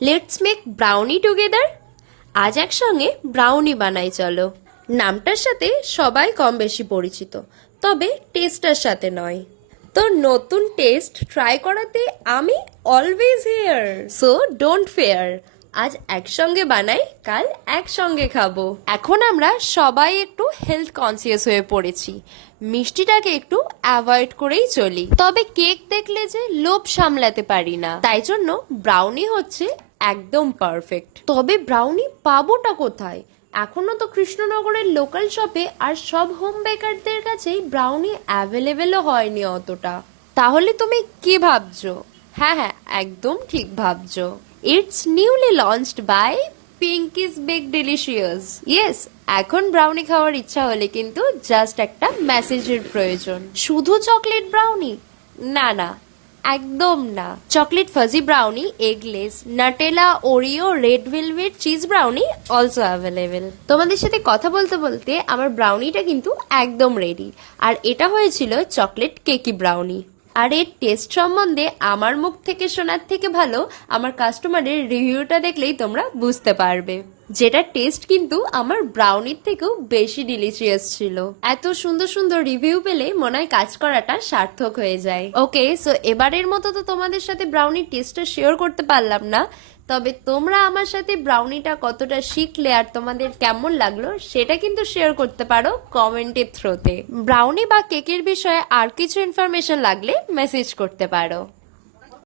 Let's make brownie together. আজ একসঙ্গে brownie বানাই চলো। নামটার সাথে সবাই কম বেশি পরিচিত, তবে টেস্টটার সাথে নয়। তো নতুন টেস্ট ট্রাই করাতে আমি always here, so don't fair. আজ একসঙ্গে বানাই, কাল একসঙ্গে খাবো। এখন আমরা সবাই একটু হেলথ কনসিয়াস হয়ে পড়েছি, মিষ্টিটাকে একটু অ্যাভয়েড করেই চলি। তবে কেক দেখলে যে লোভ সামলাতে পারি না, তাই জন্য ব্রাউনি হচ্ছে একদম পারফেক্ট। তবে ব্রাউনি পাবোটা কোথায়? এখনো তো কৃষ্ণনগরের লোকাল শপে আর সব হোম বেকারদের কাছেই ব্রাউনি অ্যাভেলেবেলও হয়নি অতটা। তাহলে তুমি কি ভাবছো? হ্যাঁ হ্যাঁ, একদম ঠিক ভাবছো। It's newly launched by Pinky's bake delicious. Yes, এখন ব্রাউনি খাওয়ার ইচ্ছা হলে কিন্তু জাস্ট একটা মেসেজের প্রয়োজন। শুধু চকলেট ব্রাউনি? না না, একদম না। Chocolate fudgy brownie, eggless, Nutella, Oreo, red velvet, cheese brownie also available. তোমাদের সাথে কথা বলতে বলতে আমার ব্রাউনিটা কিন্তু একদম রেডি। আর এটা হয়েছিল চকলেট কেকি ব্রাউনি। আর এর টেস্ট সম্বন্ধে আমার মুখ থেকে শোনার থেকে ভালো আমার কাস্টমারের রিভিউটা দেখলেই তোমরা বুঝতে পারবে, যেটা টেস্ট কিন্তু আমার ব্রাউনির থেকেও বেশি ডিলিশিয়াস ছিল। এত সুন্দর সুন্দর রিভিউ পেলে মনে হয় কাজ করাটা সার্থক হয়ে যায়। ওকে, সো এবারের মতো তো তোমাদের সাথে ব্রাউনির টেস্টটা শেয়ার করতে পারলাম না, তবে তোমরা আমার সাথে ব্রাউনিটা কতটা শিখলে আর তোমাদের কেমন লাগলো সেটা কিন্তু শেয়ার করতে পারো কমেন্টের থ্রুতে। ব্রাউনি বা কেকের বিষয়ে আর কিছু ইনফরমেশন লাগলে মেসেজ করতে পারো।